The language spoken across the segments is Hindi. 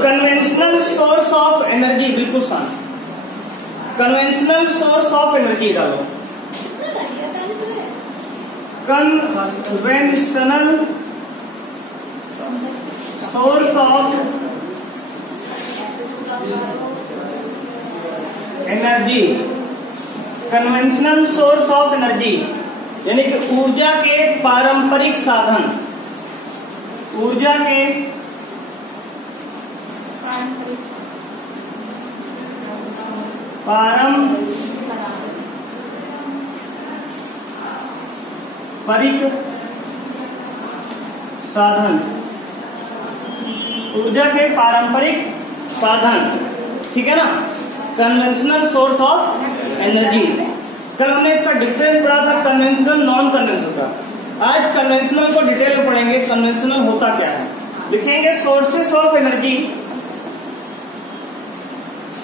कन्वेंशनल सोर्स ऑफ एनर्जी, बिल्कुल शांत। कन्वेंशनल सोर्स ऑफ एनर्जी डालो। Conventional source of energy, conventional source of energy यानी कि ऊर्जा के पारंपरिक साधन, ऊर्जा के पारंपरिक साधन, ऊर्जा के पारंपरिक साधन, ठीक है ना। Conventional source of energy. कल हमने इसका डिफरेंस पढ़ा था, कन्वेंशनल नॉन कन्वेंशनल का। आज कन्वेंशनल को डिटेल में पढ़ेंगे, कन्वेंशनल होता क्या है। लिखेंगे sources of energy,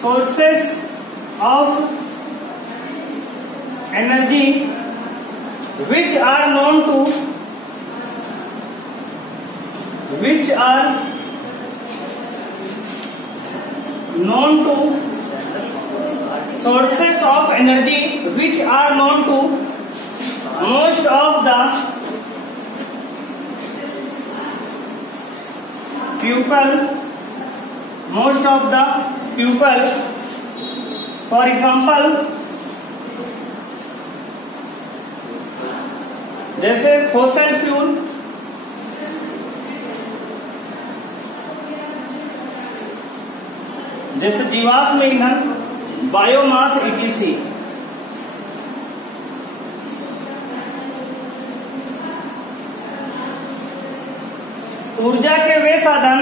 sources of energy which are known to sources of energy which are known to most of the people, for example जैसे फॉसिल फ्यूल, जैसे जीवाश्म ईंधन, बायोमास ईटीसी। ऊर्जा के वे साधन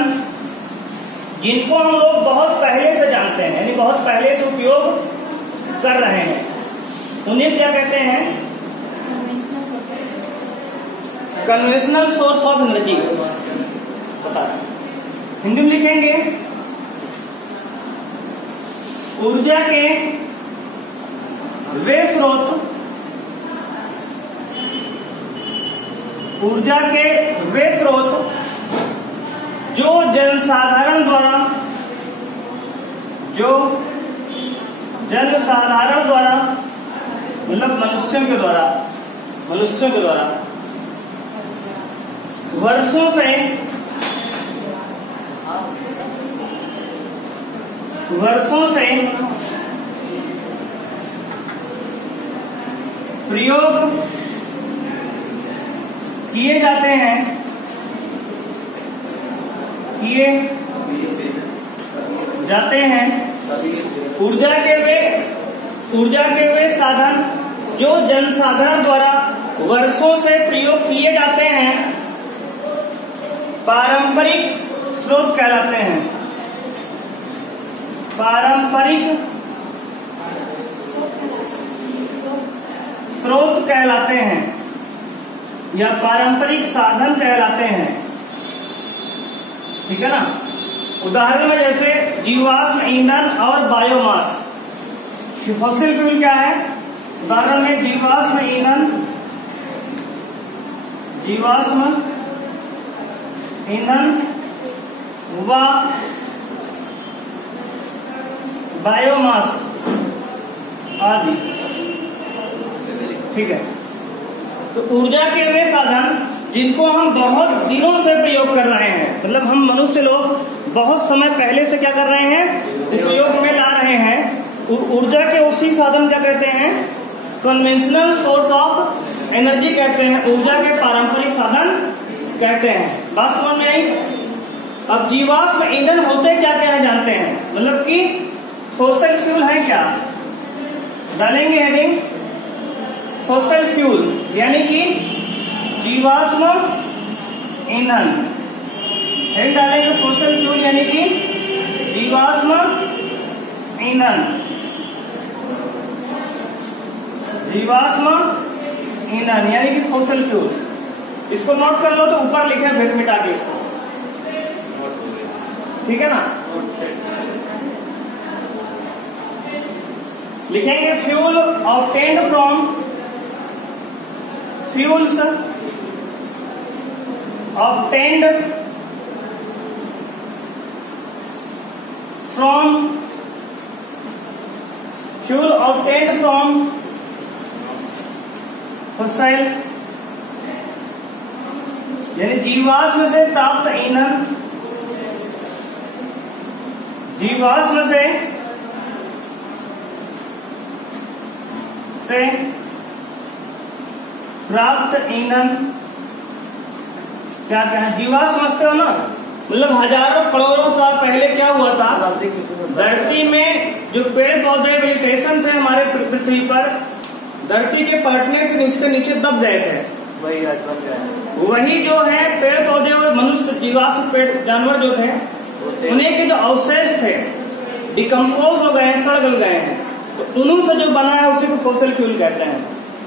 जिनको हम लोग बहुत पहले से जानते हैं, यानी बहुत पहले से उपयोग कर रहे हैं, उन्हें क्या कहते हैं? Conventional source of energy. बता हिंदी में लिखेंगे ऊर्जा के वे स्रोत, ऊर्जा के वे स्रोत जो जनसाधारण द्वारा मतलब मनुष्यों के द्वारा वर्षों से प्रयोग किए जाते हैं, ऊर्जा के वे साधन जो जनसाधारण द्वारा वर्षों से प्रयोग किए जाते हैं, पारंपरिक स्रोत कहलाते हैं। पारंपरिक स्रोत कहलाते हैं या पारंपरिक साधन कहलाते हैं, ठीक है ना। उदाहरण में जैसे जीवाश्म ईंधन और बायोमास। फॉसिल फ्यूल क्या है? उदाहरण में जीवाश्म ईंधन व बायोमास आदि, ठीक है। तो ऊर्जा के वे साधन जिनको हम बहुत दिनों से प्रयोग कर रहे हैं, मतलब हम मनुष्य लोग बहुत समय पहले से क्या कर रहे हैं, प्रयोग में ला रहे हैं। ऊर्जा के उसी साधन क्या कहते हैं? कन्वेंशनल सोर्स ऑफ एनर्जी कहते हैं, ऊर्जा के पारंपरिक साधन कहते हैं। बात समझ में आई? अब जीवाश्म ईंधन होते क्या क्या है जानते हैं, मतलब कि फॉसिल फ्यूल है क्या, डालेंगे हेडिंग फॉसिल फ्यूल यानी कि जीवाश्म ईंधन। हेड डालेंगे फॉसिल फ्यूल यानी कि जीवाश्म ईंधन, यानी कि फॉसिल फ्यूल। इसको नोट कर लो, तो ऊपर लिखे फिर मिटा के इसको, ठीक है ना। लिखेंगे fuel obtained from fuels obtained from fuel obtained from fossil, यानी जीवाश्म से प्राप्त ईंधन, जीवाश्म से प्राप्त ईंधन क्या कहना, जीवाश्म समझते हो ना, मतलब हजारों करोड़ों साल पहले क्या हुआ था, धरती में जो पेड़ पौधे वेजिटेशन थे हमारे पृथ्वी पर, धरती के पलटने से नीचे नीचे दब गए थे, वही आज बन गया। वही जो है पेड़ पौधे और मनुष्य जीवाश्म पेड़ जानवर जो थे उन्हीं के जो अवशेष थे डिकम्पोज हो गए हैं, सड़ गल गए हैं, तो उन्हीं से जो बना है उसी को फॉसिल फ्यूल कहते हैं।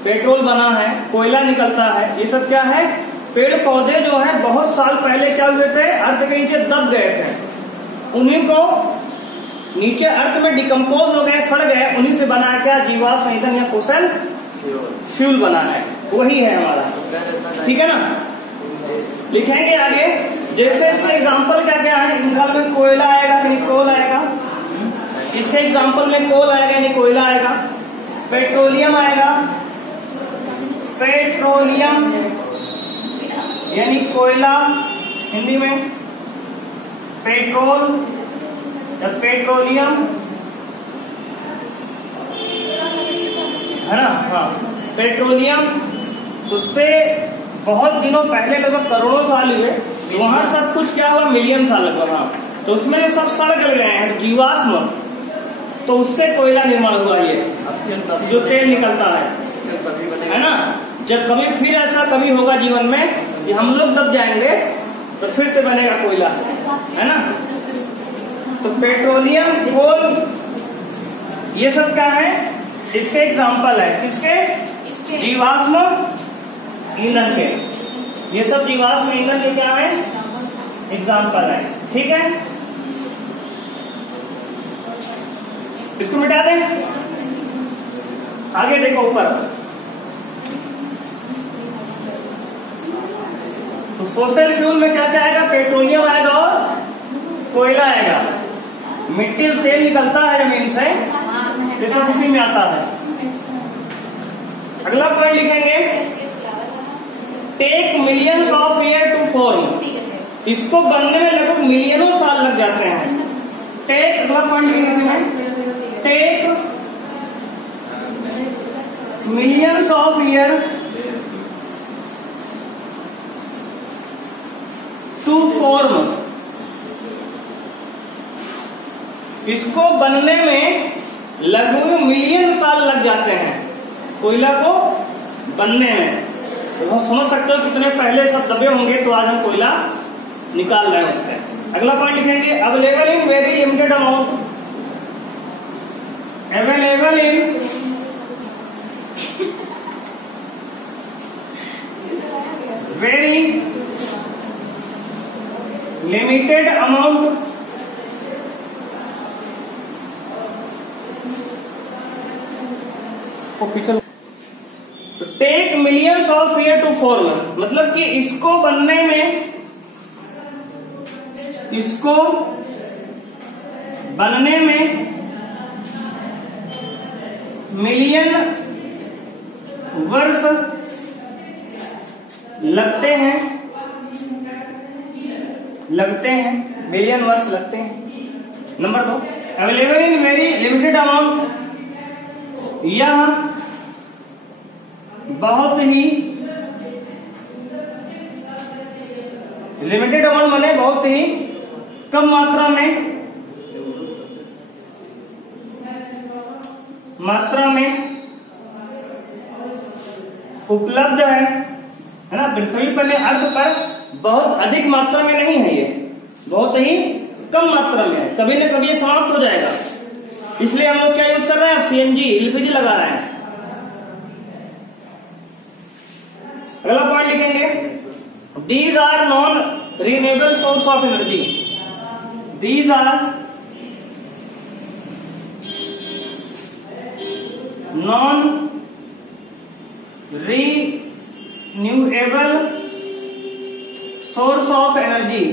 पेट्रोल बना है, कोयला निकलता है, ये सब क्या है, पेड़ पौधे जो है बहुत साल पहले क्या हुए थे, अर्थ के नीचे दब गए थे, उन्हीं को नीचे अर्थ में डिकम्पोज हो गए, सड़ गए, उन्हीं से बना है क्या, जीवाश्म ईंधन या फॉसिल फ्यूल बना है, वही है हमारा। ठीक है ना, लिखेंगे आगे, जैसे इसके एग्जाम्पल क्या क्या है, इनका में कोयला आएगा कि नहीं कोल आएगा, इसके एग्जाम्पल में कोल आएगा यानी कोयला आएगा, पेट्रोलियम आएगा, पेट्रोलियम यानी कोयला, हिंदी में पेट्रोल या पेट्रोलियम है ना, हाँ पेट्रोलियम। उससे बहुत दिनों पहले लगभग करोड़ों साल हुए, वहां सब कुछ क्या हुआ, मिलियन साल लगभग, हाँ, तो उसमें जो सब सड़ गल गए हैं जीवाश्म, तो उससे कोयला निर्माण हुआ, ये जो तेल निकलता है ना। जब कभी फिर ऐसा कभी होगा जीवन में कि हम लोग दब जाएंगे तो फिर से बनेगा कोयला, है ना। तो पेट्रोलियम, कोल, ये सब क्या है, इसके एग्जाम्पल है, किसके, जीवाश्म ईंधन के, ये सब जीवाश्म ईंधन के क्या है, एग्जाम्पल है। ठीक है, इसको मिटा दें, आगे देखो ऊपर, तो फॉसिल फ्यूल में क्या क्या आएगा, पेट्रोलियम आएगा और कोयला आएगा, मिट्टी और तेल निकलता है जमीन से, ये सब उसी में आता है। अगला पॉइंट लिखेंगे, take millions of year to form, इसको बनने में लगभग मिलियनों साल लग जाते हैं। टेक, अगला पॉइंट लिखेंगे इसमें, take millions of year to form, इसको बनने में लगभग मिलियन साल लग जाते हैं, कोयला को बनने में। तो आप समझ सकते हो कितने पहले सब दबे होंगे, तो आज हम कोयला निकाल रहे हैं उससे। अगला पॉइंट लिखेंगे, available in very limited amount, available in very limited amount official. तो take millions of year to form, मतलब कि इसको बनने में, इसको बनने में मिलियन वर्ष लगते हैं, मिलियन वर्ष लगते हैं। Number 2, available in very limited amount, यह बहुत ही लिमिटेड अमाउंट माने बहुत ही कम मात्रा में उपलब्ध है ना, पृथ्वी पर में, अर्थ पर बहुत अधिक मात्रा में नहीं है, ये बहुत ही कम मात्रा में है, कभी न कभी ये समाप्त हो जाएगा, इसलिए हम लोग क्या यूज कर रहे हैं, सीएनजी एलपीजी लगा रहे हैं। अगला पॉइंट लिखेंगे, these are non renewable source of energy, these are non renewable source of energy,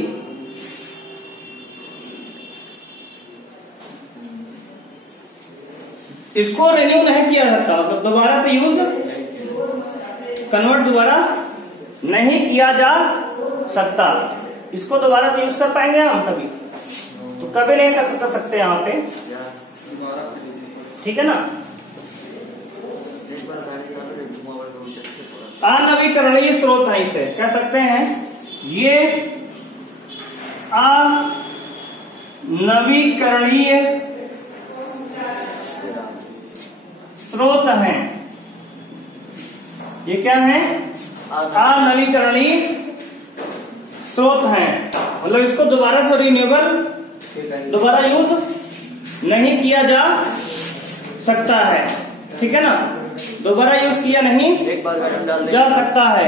इसको रिन्यू नहीं किया जाता, मतलब दोबारा से यूज कन्वर्ट दोबारा नहीं किया जा सकता। इसको दोबारा से यूज कर पाएंगे हम कभी? तो कभी नहीं कर सकते यहाँ पे, ठीक है ना। अनवीकरणीय स्रोत है, इसे कह सकते हैं ये अनवीकरणीय स्रोत हैं। ये क्या है? अनवीकरणीय स्रोत हैं, मतलब इसको दोबारा से रिन्यूएबल दोबारा यूज नहीं किया जा सकता है, ठीक है ना। दोबारा यूज किया नहीं एक बार डाल जा सकता है।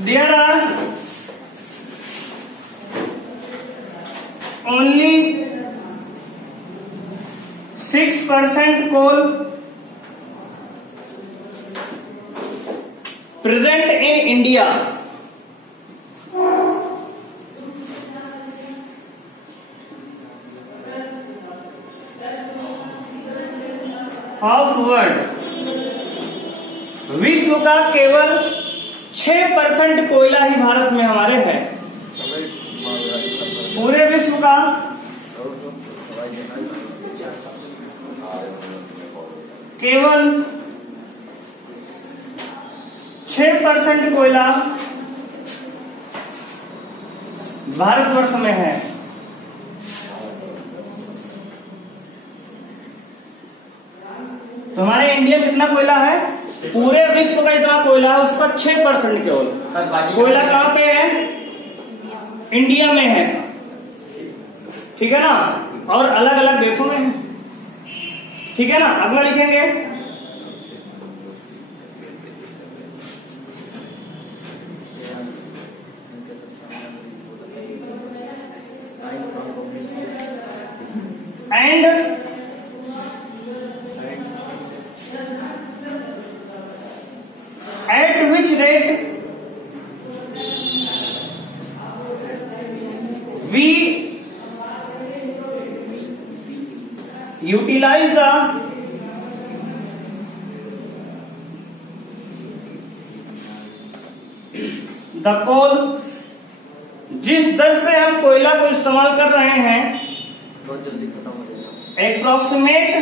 There are only 6% coal present in India. Of world, विश्व का केवल 6% कोयला ही भारत में हमारे है। पूरे विश्व का केवल 6% कोयला भारतवर्ष में है। तो हमारे इंडिया में कितना कोयला है? पूरे विश्व का इतना कोयला है, उसका 6% केवल। कोयला कहाँ पे है? इंडिया में है, ठीक है ना, और अलग अलग देशों में है, ठीक है ना। अगला लिखेंगे and at which rate we utilize the coal, जिस दर से हम कोयला को इस्तेमाल कर रहे हैं, बहुत जल्दी खत्म हो जाएगा। approximate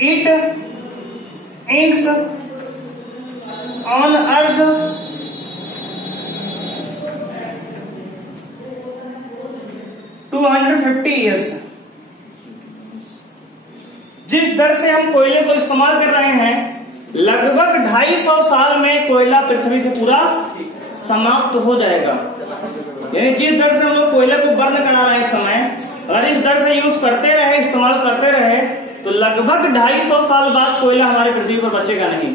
it ends on earth 250 years। जिस दर से हम कोयले को इस्तेमाल कर रहे हैं, लगभग 250 साल में कोयला पृथ्वी से पूरा समाप्त हो जाएगा। यानी जिस दर से हम लोग कोयले को बर्न करा रहे हैं इस समय, अगर इस दर से यूज करते रहे, इस्तेमाल करते रहे, तो लगभग 250 साल बाद कोयला हमारे पृथ्वी पर बचेगा नहीं,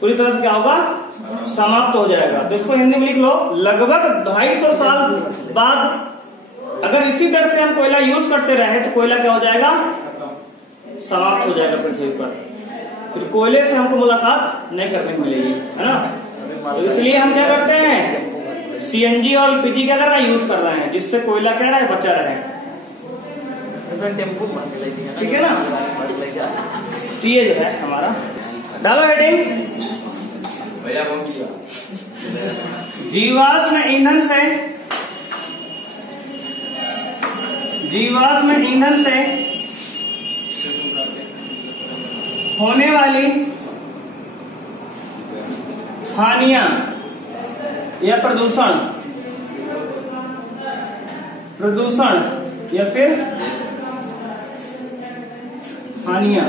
पूरी तरह से क्या होगा? समाप्त हो जाएगा। तो इसको हिंदी में लिख लो, लगभग 250 साल बाद अगर इसी दर से हम कोयला यूज करते रहे तो कोयला क्या हो जाएगा? समाप्त हो जाएगा पृथ्वी पर। फिर कोयले से हमको मुलाकात नहीं करने को मिलेगी, है ना। तो इसलिए हम क्या करते हैं? सीएनजी और एलपीजी क्या कर रहे हैं? यूज कर रहे हैं, जिससे कोयला क्या रहे? बचा रहे, ठीक है ना। तो ये जो है हमारा, डालो हेडिंग, जीवाश्म ईंधन से होने वाली हानियां या प्रदूषण या फिर हानियां।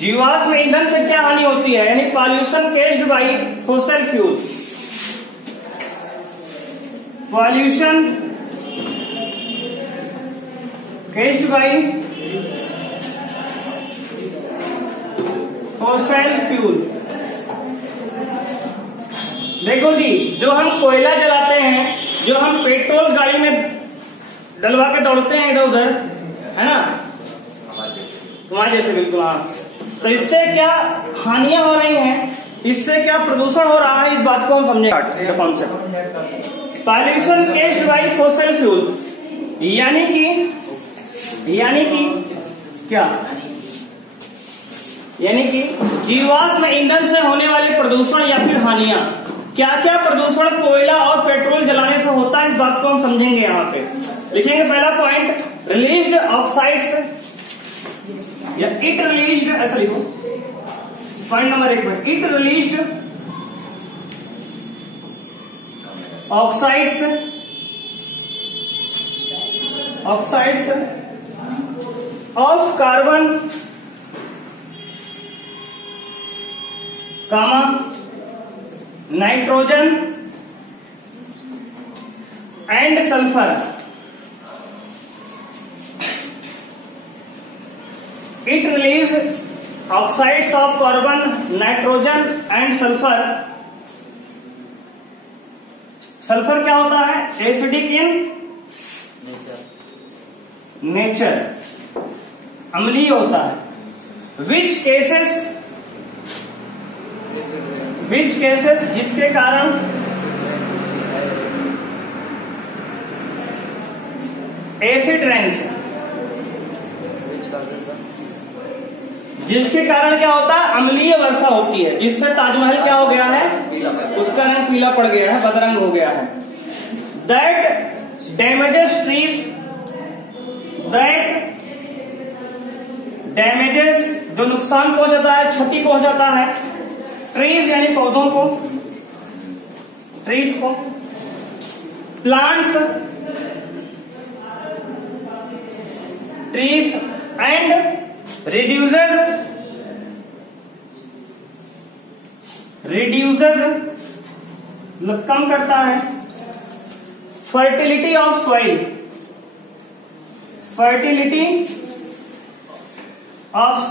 जीवाश्म ईंधन से क्या हानि होती है? यानी pollution केस्ड by fossil fuel, pollution केस्ड by fossil fuel. देखो जी, जो हम कोयला जलाते हैं, जो हम पेट्रोल गाड़ी में डलवा के दौड़ते हैं इधर उधर, है ना, तुम्हारे जैसे बिल्कुल, हाँ, तो इससे क्या हानियां हो रही हैं, इससे क्या प्रदूषण हो रहा है, इस बात को हम समझेंगे। Concept pollution caused by fossil fuel, यानी कि क्या, यानी कि जीवाश्म ईंधन से होने वाले प्रदूषण या फिर हानियां। क्या क्या प्रदूषण कोयला और पेट्रोल जलाने से होता है, इस बात को हम समझेंगे। यहाँ पे लिखेंगे पहला पॉइंट, रिलीज्ड ऑक्साइड्स या इट रिलीज्ड, ऐसा लिखो पॉइंट नंबर 1 में, it released oxides of carbon, comma nitrogen and sulphur, it release oxides of carbon, nitrogen and sulphur. Sulphur क्या होता है, एसिडिक इन नेचर, अम्लीय होता है। विच केसेस जिसके कारण एसिड रेन्स, जिसके कारण क्या होता है, अम्लीय वर्षा होती है, जिससे ताजमहल क्या हो गया है, उसका रंग पीला पड़ गया है, बदरंग हो गया है। दैट डैमेजेस ट्रीज, जो नुकसान पहुंचाता है, क्षति पहुंचाता है, ट्रीज यानी पौधों को, ट्रीज को, प्लांट्स, ट्रीज एंड रिड्यूसर मतलब कम करता है। फर्टिलिटी ऑफ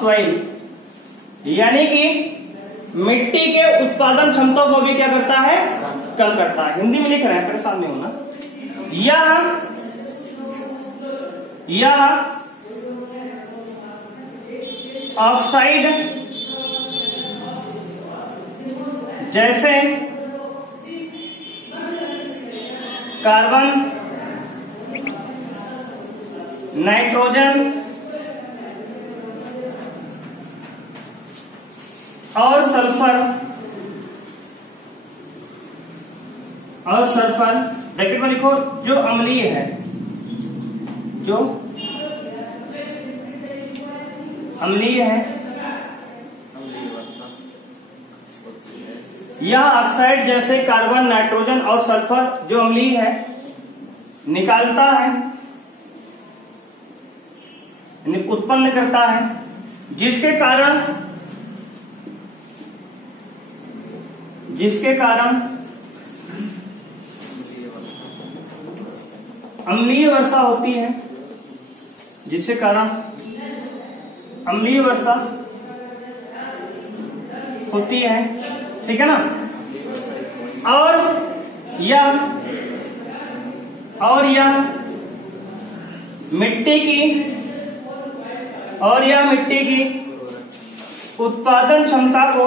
सॉइल, यानी कि मिट्टी के उत्पादन क्षमता को भी क्या करता है, कम करता है। हिंदी में लिख रहे हैं, मेरे सामने होना। यह ऑक्साइड जैसे कार्बन, नाइट्रोजन और सल्फर ब्रैकेट में लिखो, जो अम्लीय है, यह ऑक्साइड जैसे कार्बन, नाइट्रोजन और सल्फर जो अम्लीय है निकालता है, उत्पन्न करता है, जिसके कारण अम्लीय वर्षा होती है, जिसके कारण अम्लीय वर्षा होती है, ठीक है ना। और यह मिट्टी की उत्पादन क्षमता को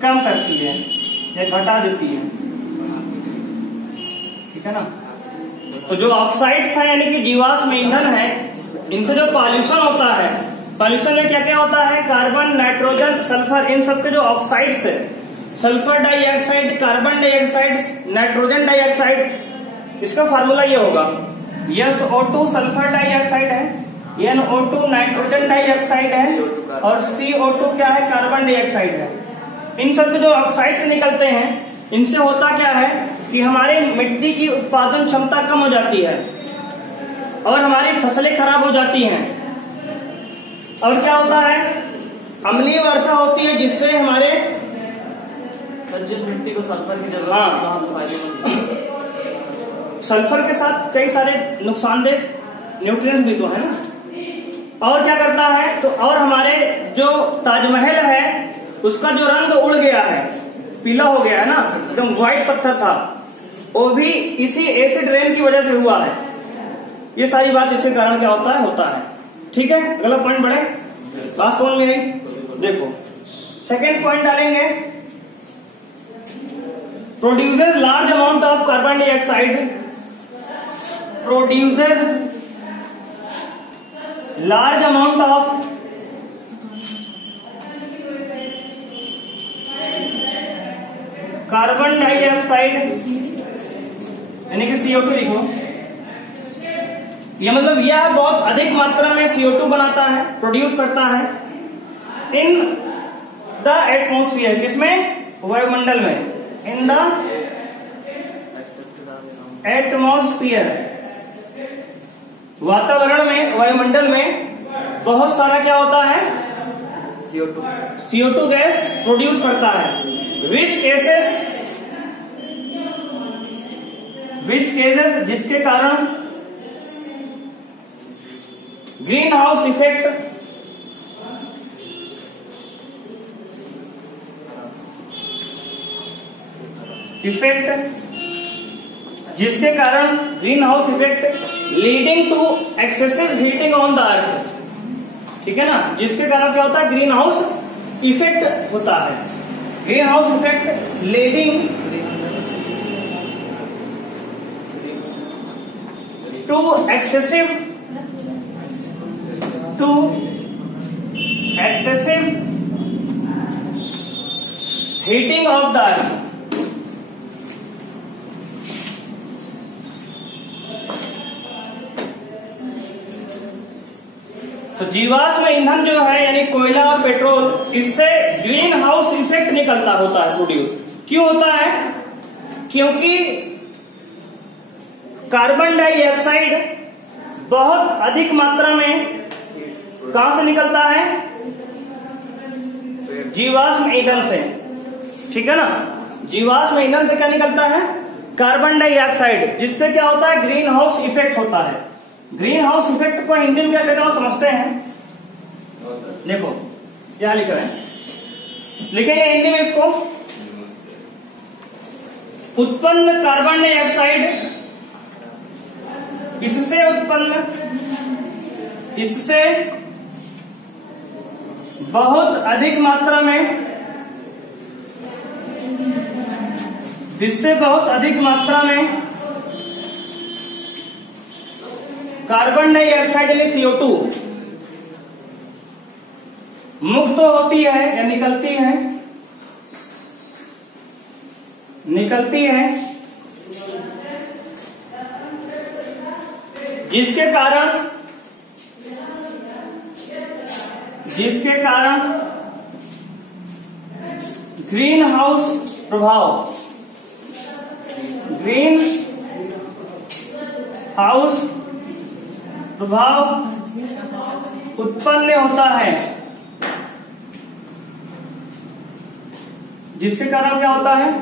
कम करती है या घटा देती है, ठीक है ना। तो जो ऑक्साइड्स हैं यानी कि जीवाश्म ईंधन है, इनसे जो पॉल्यूशन होता है, पॉल्यूशन में क्या क्या होता है, कार्बन, नाइट्रोजन, सल्फर, इन सबके जो ऑक्साइड्स है, sulphur dioxide, carbon dioxide, nitrogen dioxide, इसका फार्मूला ये होगा, SO2 सल्फर डाइऑक्साइड है, NO2 नाइट्रोजन डाइऑक्साइड है और CO2 क्या है, कार्बन डाइऑक्साइड है। इन सब के जो ऑक्साइड्स निकलते हैं, इनसे होता क्या है कि हमारे मिट्टी की उत्पादन क्षमता कम हो जाती है और हमारी फसलें खराब हो जाती हैं। और क्या होता है, अम्लीय वर्षा होती है, जिससे हमारे जिस मिट्टी को सल्फर की जरूरत है, तो फायदेमंद, सल्फर के साथ कई सारे नुकसानदेह न्यूट्रिएंट्स भी तो है ना। और क्या करता है, तो और हमारे जो ताजमहल है उसका जो रंग उड़ गया है, पीला हो गया है ना, एकदम व्हाइट पत्थर था, वो भी इसी एसिड रेन की वजह से हुआ है। ये सारी बात इसके कारण क्या होता है। ठीक है, अगला पॉइंट बढ़े, बात समझ में आई। देखो सेकेंड पॉइंट डालेंगे, produces large amount of carbon dioxide, produces large amount of carbon dioxide यानी कि CO2 लिखो। ये मतलब यह बहुत अधिक मात्रा में CO2 बनाता है, प्रोड्यूस करता है इन द एटमोस्फियर, किसमें, वायुमंडल में, इन द एटमोस्फियर, वातावरण में, वायुमंडल में बहुत सारा क्या होता है, CO2 गैस प्रोड्यूस करता है। विच केसेस जिसके कारण ग्रीन हाउस इफेक्ट जिसके कारण green house effect leading to excessive heating on the earth, ठीक है ना, जिसके कारण क्या होता है, ग्रीन हाउस इफेक्ट होता है। Green house effect leading to excessive heating of the earth. तो जीवाश्म ईंधन जो है यानी कोयला और पेट्रोल, इससे ग्रीन हाउस इफेक्ट निकलता होता है, प्रोड्यूस क्यों होता है, क्योंकि कार्बन डाइऑक्साइड बहुत अधिक मात्रा में कहां से निकलता है, जीवाश्म ईंधन से, ठीक है ना। जीवाश्म ईंधन से क्या निकलता है, कार्बन डाइऑक्साइड, जिससे क्या होता है, ग्रीन हाउस इफेक्ट होता है। ग्रीन हाउस इफेक्ट को हिंदी में क्या कहते हैं समझते हैं। देखो क्या लिख रहे हैं, लिखेंगे हिंदी में इसको, उत्पन्न कार्बन डाइऑक्साइड इससे बहुत अधिक मात्रा में, कार्बन डाइऑक्साइड यानी CO2 मुक्त होती है या निकलती है, जिसके कारण ग्रीन हाउस प्रभाव उत्पन्न होता है, जिसके कारण क्या होता है,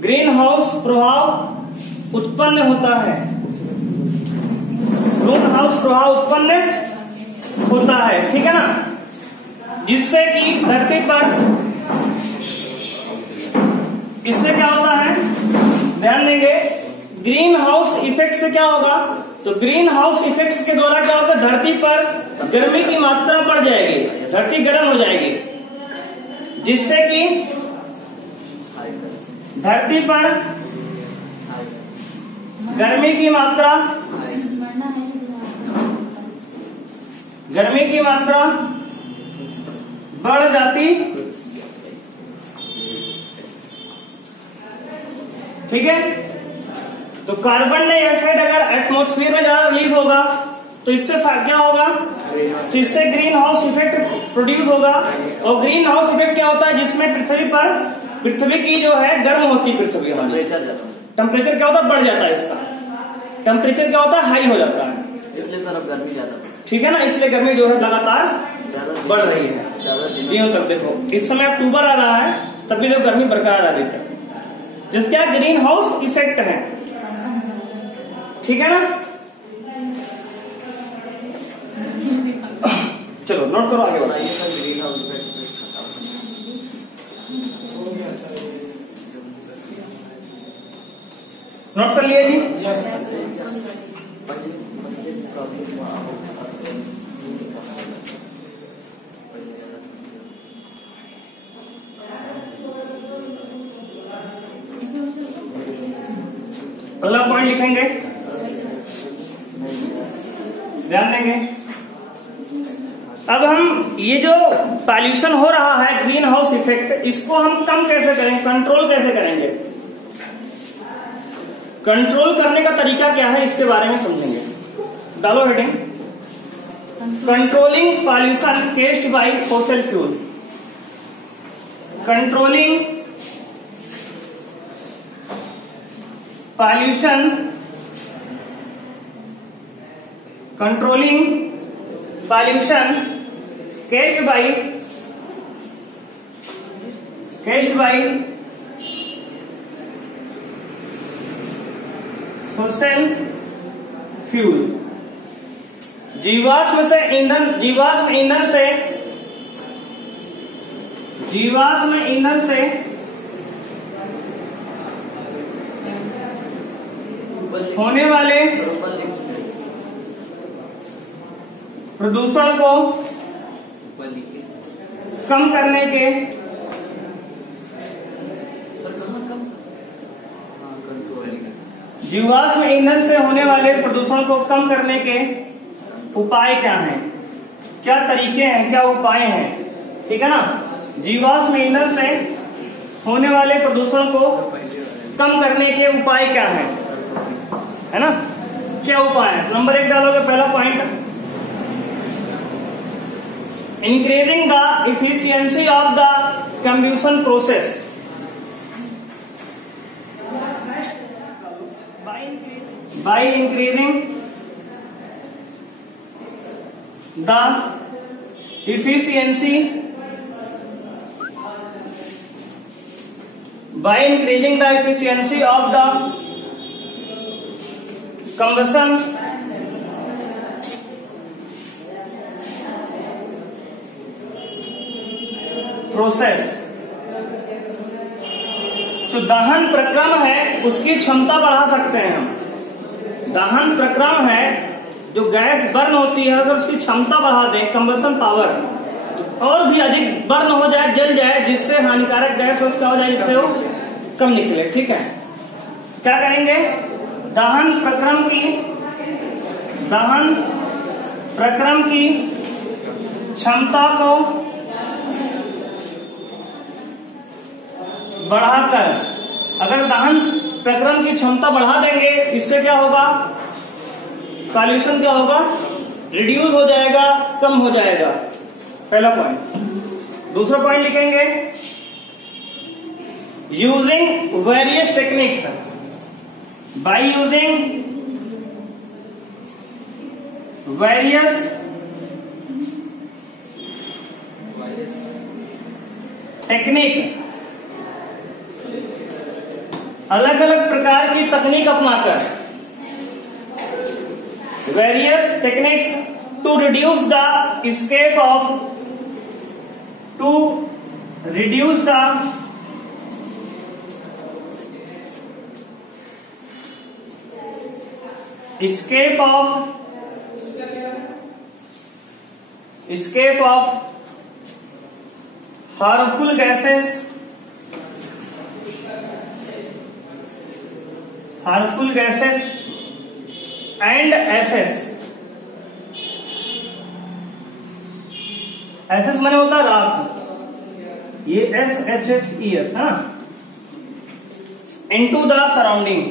ग्रीन हाउस प्रभाव उत्पन्न होता है, ग्रीन हाउस प्रभाव उत्पन्न होता है, ठीक है ना, जिससे कि धरती पर, इससे क्या होता है, ध्यान देंगे, ग्रीन हाउस इफेक्ट से क्या होगा, तो ग्रीन हाउस इफेक्ट के द्वारा क्या होगा, धरती पर गर्मी की मात्रा बढ़ जाएगी, धरती गर्म हो जाएगी, जिससे कि धरती पर गर्मी की मात्रा बढ़ जाती, ठीक है। तो कार्बन डाइऑक्साइड अगर एटमॉस्फेयर में ज्यादा रिलीज होगा तो इससे क्या होगा, तो इससे ग्रीन हाउस इफेक्ट प्रोड्यूस होगा। और ग्रीन हाउस इफेक्ट क्या होता है, जिसमें पृथ्वी की जो है गर्म होती है, पृथ्वी टेम्परेचर क्या होता है, बढ़ जाता है, इसका टेम्परेचर क्या होता है, हाई हो जाता है, इसलिए सर अब गर्मी ज्यादा, ठीक है ना, इसलिए गर्मी जो है लगातार बढ़ रही है। दिनों तक देखो, इस समय अक्टूबर आ रहा है, तब भी गर्मी बरकरार है अभी तक, जिसका ग्रीन हाउस इफेक्ट है, ठीक है ना। चलो नोट करो आगे बढ़ाइए। नोट कर लिया जी। अगला पॉइंट लिखेंगे, ध्यान देंगे। अब हम ये जो पॉल्यूशन हो रहा है ग्रीन हाउस इफेक्ट, इसको हम कम कैसे करें, कंट्रोल कैसे करेंगे। कंट्रोल करने का तरीका क्या है इसके बारे में समझेंगे। डालो heading, controlling pollution caused by fossil fuel. Controlling pollution caused by fossil fuel। जीवाश्म ईंधन से होने वाले प्रदूषण को कम करने के जीवाश्म ईंधन से होने वाले प्रदूषण को कम करने के उपाय क्या हैं, क्या तरीके हैं, क्या उपाय हैं, ठीक है ना। जीवाश्म ईंधन से होने वाले प्रदूषण को कम करने के उपाय क्या हैं, है ना, क्या उपाय है। नंबर 1 डालोगे, पहला point, increasing the efficiency of the combustion process. By increasing the efficiency of the combustion process. जो दहन प्रक्रम है उसकी क्षमता बढ़ा सकते हैं हम। दहन प्रक्रम है, जो गैस बर्न होती है, अगर उसकी क्षमता बढ़ा दें, कंबशन पावर और भी अधिक बर्न हो जाए, जल जाए, जिससे हानिकारक गैस उसका हो जाए, जिससे वो कम निकले, ठीक है। क्या करेंगे, दहन प्रक्रम की क्षमता को बढ़ाकर, अगर दहन प्रक्रम की क्षमता बढ़ा देंगे, इससे क्या होगा, पॉल्यूशन क्या होगा, रिड्यूस हो जाएगा, कम हो जाएगा, पहला पॉइंट। दूसरा पॉइंट लिखेंगे, using various techniques, by using various technique, अलग अलग प्रकार की तकनीक अपनाकर, various techniques to reduce the escape of harmful gases and ashes. Ashes माने होता है राख, ये SHSES, हाँ, इनटू द सराउंडिंग,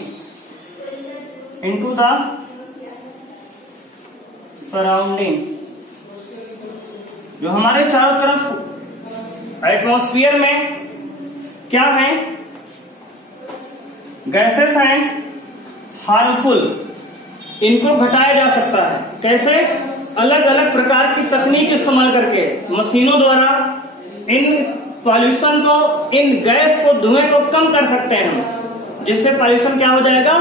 जो हमारे चारों तरफ एटमॉस्फेयर में क्या है, गैसेस हैं हार्मफुल, इनको घटाया जा सकता है। कैसे, अलग अलग प्रकार की तकनीक इस्तेमाल करके, मशीनों द्वारा इन पॉल्यूशन को, इन गैस को, धुएं को कम कर सकते हैं हम, जिससे पॉल्यूशन क्या हो जाएगा,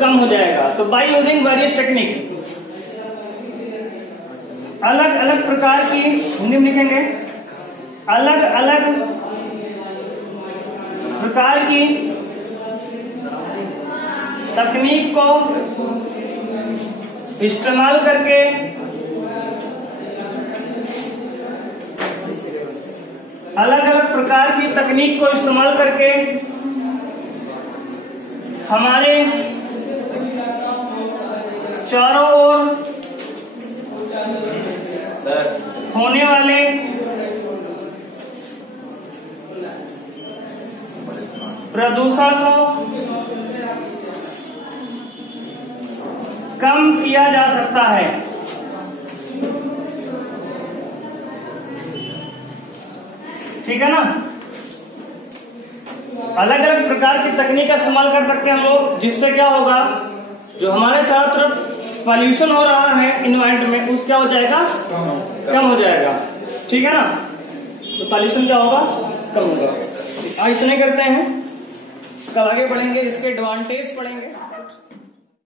कम हो जाएगा। तो बाय यूजिंग वेरियस टेक्निक, अलग अलग प्रकार की, हिंदी में लिखेंगे, अलग अलग प्रकार की तकनीक को इस्तेमाल करके अलग अलग प्रकार की तकनीक को इस्तेमाल करके हमारे चारों ओर होने वाले प्रदूषण को कम किया जा सकता है। ठीक है ना। अलग अलग प्रकार की तकनीक का इस्तेमाल कर सकते हैं हम लोग, जिससे क्या होगा, जो हमारे चारों तरफ पॉल्यूशन हो रहा है इन्वायरमेंट में, उस क्या हो जाएगा, कम हो जाएगा। ठीक है ना। तो पॉल्यूशन क्या होगा, कम होगा। आज इतने करते हैं, कल आगे बढ़ेंगे, इसके एडवांटेज पढ़ेंगे।